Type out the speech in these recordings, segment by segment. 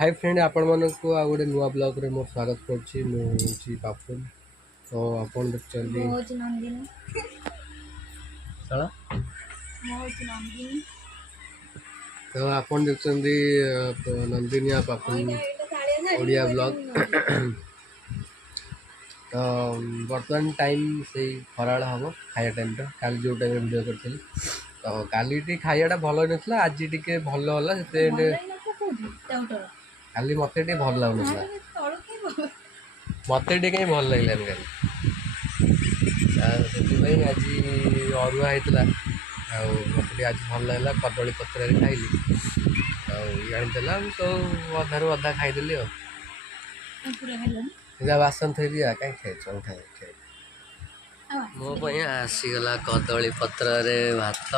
hi friend आपण मानक आ गोटे नुआ ब्लॉग रे मोर स्वागत करछि मुझी पापुन तो आपण देखछन्ती मोज नंदिनी साला मोज नंदिनी तो आपण देखछन्ती नंदिनी आ पापुन ओडिया ब्लॉग तो वर्तमान टाइम से खराळ हबो खाया टाइम टा काल जो टाइम वीडियो करथिल तो काली टी खायाटा भलो नथला आज टिके भलो होला सेते काली मते टी भल लागुनथला मते टी कहीं भल लागलान काली आज अरुआ होता मत आज भल लगा कदली पत्र खाइली आनीदेला तो अधारू अधा खाईदेली बासन थी दिया कहीं खाई खाई मो आसीगला कदली पत्र भात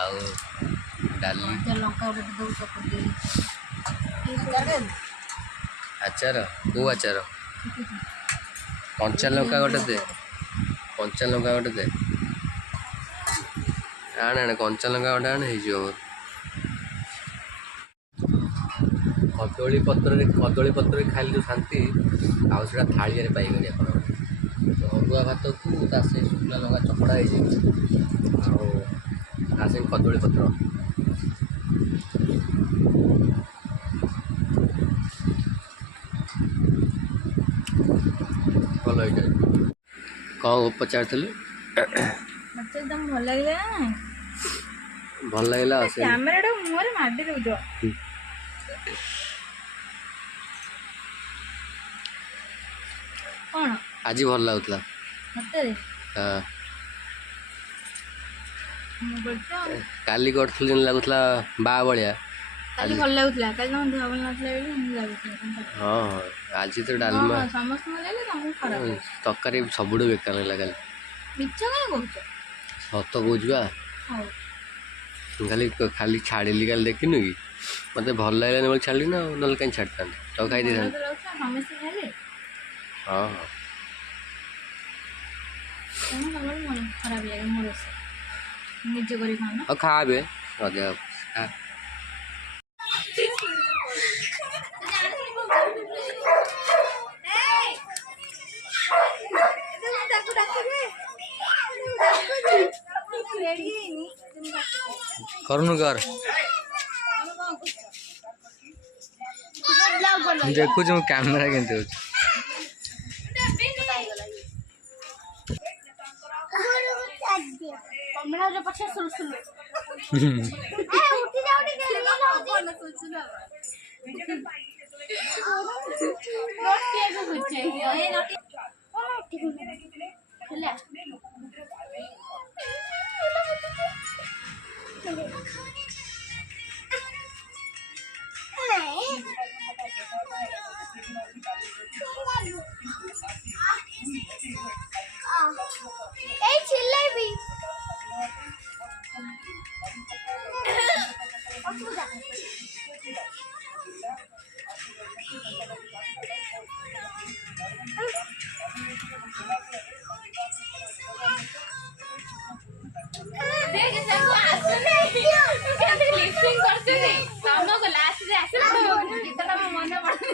आउ डाली आचार को आचार कंचा लंका गोटे दे कंचा लंका गोटे दे आण आण कंचा लंका गोटे आण हो कदली पत्र खाइल जो शांति आउ से थाली पाइबे आप अरुआ भात को तासे शुक्ला लंका चकड़ा आसे कदली पत्र भल कौन पचार भल लगे भल लगे कैमेरा मुहर मारी दौ कौन आज भल लगुला काली करथुल जन लगुला बा बलिया काली भल लगुला काली न देह भल नथला बेली लागुला हां आज तो डालमा समस्त लागले तमु खराब तकारी सबुडु बेकार लागल मिच्छा काय कहछ सत बुझबा हां खाली खाली छाड़िली काल देखिनु कि मते भल लागले बोल छाड़ली ना नल कहीं छाड़ता तो खाई दे समस्त खाइले हां मन खराब लगे मोर निजे करी खाना और खाबे अदे करनु कर देखु जो कैमरा केनते हो कमरा जो पछे सुल सुल ए उठी जा गेले ना अपन सुल सुल नोटिया को गुच्छे ए नोटी ओ ठीक चला ए चिल्लाई लिपसिंग करते नहीं हम लोग लास्ट रे आसे तो गीतटा मन पड़े